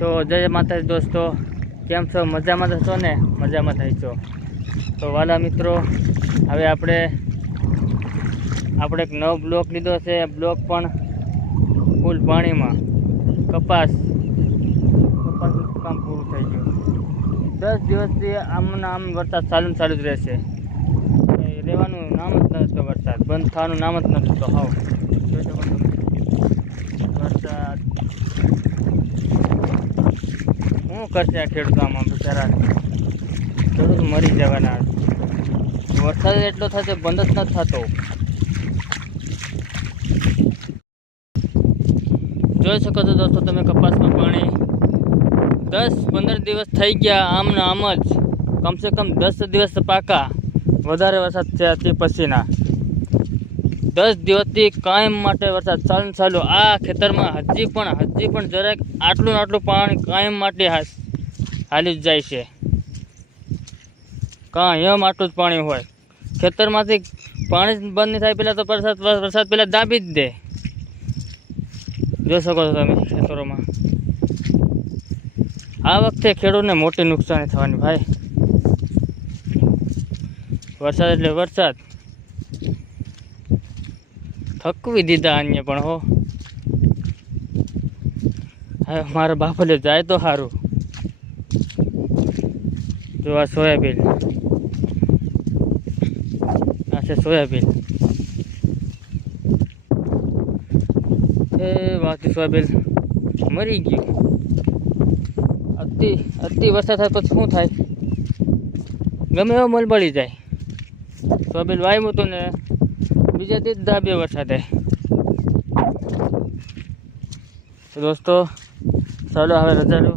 તો જય માતાજી દોસ્તો, કેમ છો? મજામાં છો ને? મજામાં થાય છો તો વાલા મિત્રો, હવે આપણે એક નવો બ્લોક લીધો છે. બ્લોક પણ ફૂલ પાણીમાં. કપાસનું કામ પૂરું થઈ ગયું. 10 દિવસથી આમ વરસાદ ચાલુ જ રહેશે. રહેવાનું નામ જ નથી. વરસાદ બંધ થવાનું નામ જ નથી. તો હાવ વરસાદ શું કરશે આ ખેડૂતો? આમાં બિચારા ખેડૂત મરી જવાના. વરસાદ એટલો થશે, બંધ જ નથી થતો. જોઈ શકો છો દોસ્તો તમે, કપાસમાં પાણી 10-15 દિવસ થઈ ગયા આમને આમ જ. કમસે કમ 10 દિવસ પાકા વધારે વરસાદ થયા તે પછીના 10 દિવસથી કાયમ માટે વરસાદ ચાલુ. આ ખેતરમાં હજી પણ જરાક આટલું પાણી કાયમ માટે હાલી જ જાય છે. કાયમ આટલું જ પાણી હોય ખેતરમાંથી. પાણી બંધ નહીં થાય પહેલાં તો વરસાદ પહેલાં દાબી જ દે. જોઈ શકો છો તમે ખેતરોમાં. આ વખતે ખેડૂતને મોટી નુકસાની થવાની ભાઈ. વરસાદ એટલે વરસાદ થકવી દીધા અન્ય પણ હો. હવે મારા બાપલે જાય તો સારું. જો આ સોયાબીન, આ છે સોયાબીન. એ વાતી સોયાબીન મરી ગયું. અતિ વરસાદ થાય પછી શું થાય? ગમે એવો મલબળી જાય. સોયાબીન વાવ્યું હતું ને બીજા દી દાબે વરસાદે. તો દોસ્તો ચાલો હવે રજા લો.